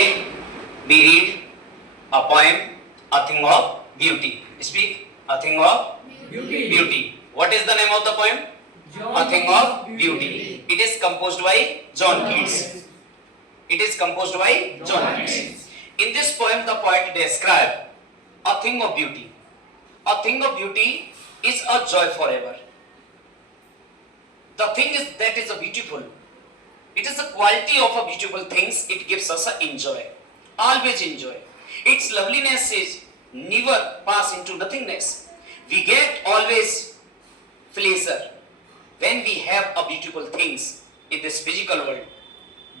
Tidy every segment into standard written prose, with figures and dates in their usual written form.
We read a poem, A Thing of Beauty. Speak, A Thing of Beauty. What is the name of the poem? A Thing of Beauty. It is composed by John Keats. It is composed by John Keats. In this poem, the poet describes a thing of beauty. A thing of beauty is a joy forever. The thing is that is a beautiful. It is the quality of a beautiful things. It gives us a enjoy. Always enjoy. Its loveliness is never pass into nothingness. We get always pleasure when we have a beautiful things in this physical world.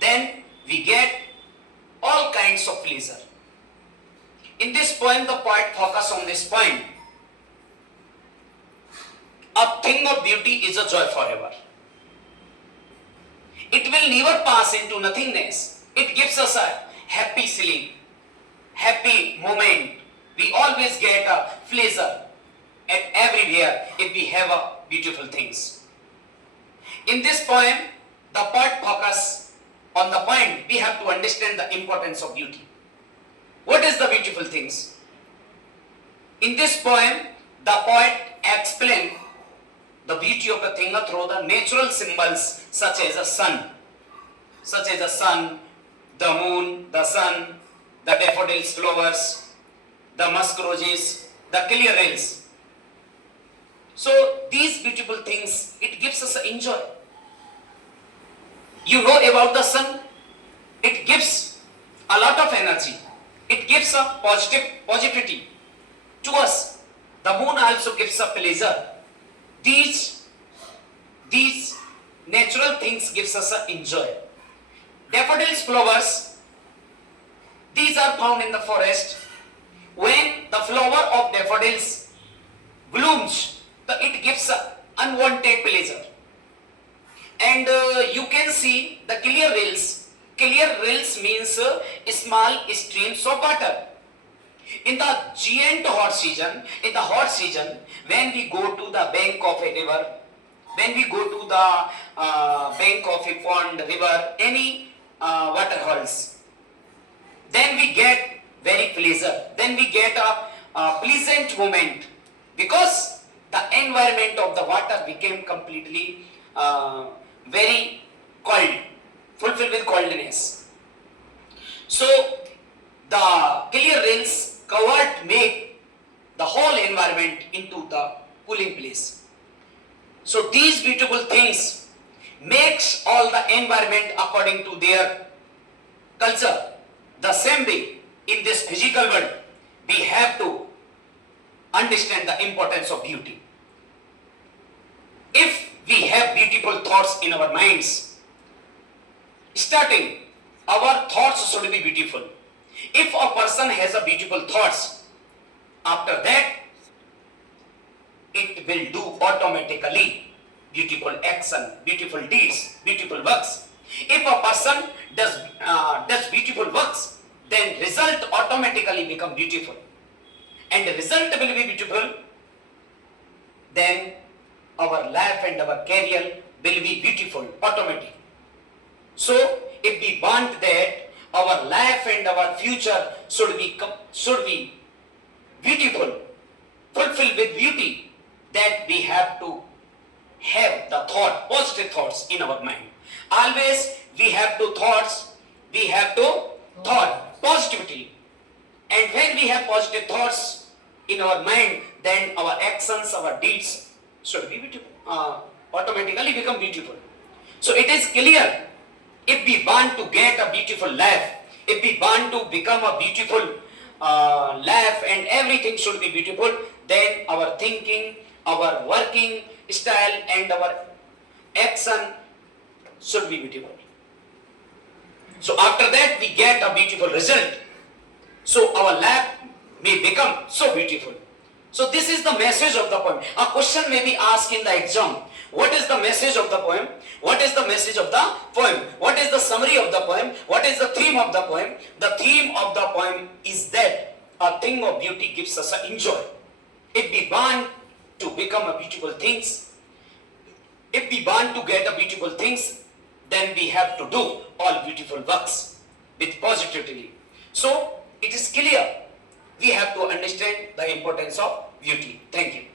Then we get all kinds of pleasure. In this poem, the poet focus on this point. A thing of beauty is a joy forever. It will never pass into nothingness. It gives us a happy sleep, happy moment. We always get a pleasure at everywhere if we have a beautiful things. In this poem, the poet focus on the point we have to understand the importance of beauty. What is the beautiful things? In this poem, the poet explains the beauty of a thing through the natural symbols such as a sun, the moon, the sun, the daffodils flowers, the musk roses, the clear rails. So these beautiful things, it gives us a enjoy. You know about the sun, it gives a lot of energy. It gives a positivity to us. The moon also gives a pleasure. These natural things gives us a enjoy. Daffodils flowers, these are found in the forest. When the flower of daffodils blooms, it gives a unwanted pleasure. And you can see the clear rills. Clear rills means small streams of water. In the hot season, when we go to the bank of a river, when we go to the bank of a pond, river, any water holes, then we get very pleasure. Then we get a pleasant moment because the environment of the water became completely very cold, fulfilled with coldness. So the clear rills covered make the whole environment into the cooling place. So these beautiful things makes all the environment according to their culture. The same way in this physical world, we have to understand the importance of beauty. If we have beautiful thoughts in our minds, starting, our thoughts should be beautiful. If a person has a beautiful thoughts, after that, it will do automatically beautiful action, beautiful deeds, beautiful works. If a person does beautiful works, then result automatically become beautiful. And the result will be beautiful, then our life and our career will be beautiful, automatic. So, if we want that our life and our future should be beautiful, fulfilled with beauty, that we have to have the thought, positive thoughts in our mind. Always we have to thought positivity. And when we have positive thoughts in our mind, then our actions, our deeds should be beautiful, automatically become beautiful. So it is clear, if we want to get a beautiful life, if we want to become a beautiful life and everything should be beautiful, then our thinking, our working style and our action should be beautiful. So after that we get a beautiful result. So our life may become so beautiful. So this is the message of the poem. A question may be asked in the exam. What is the message of the poem? What is the message of the poem? What is the summary of the poem? What is the theme of the poem? The theme of the poem is that a thing of beauty gives us a enjoy. If we want to become a beautiful things, if we want to get a beautiful things, then we have to do all beautiful works. with positivity. So it is clear we have to understand the importance of beauty. Thank you.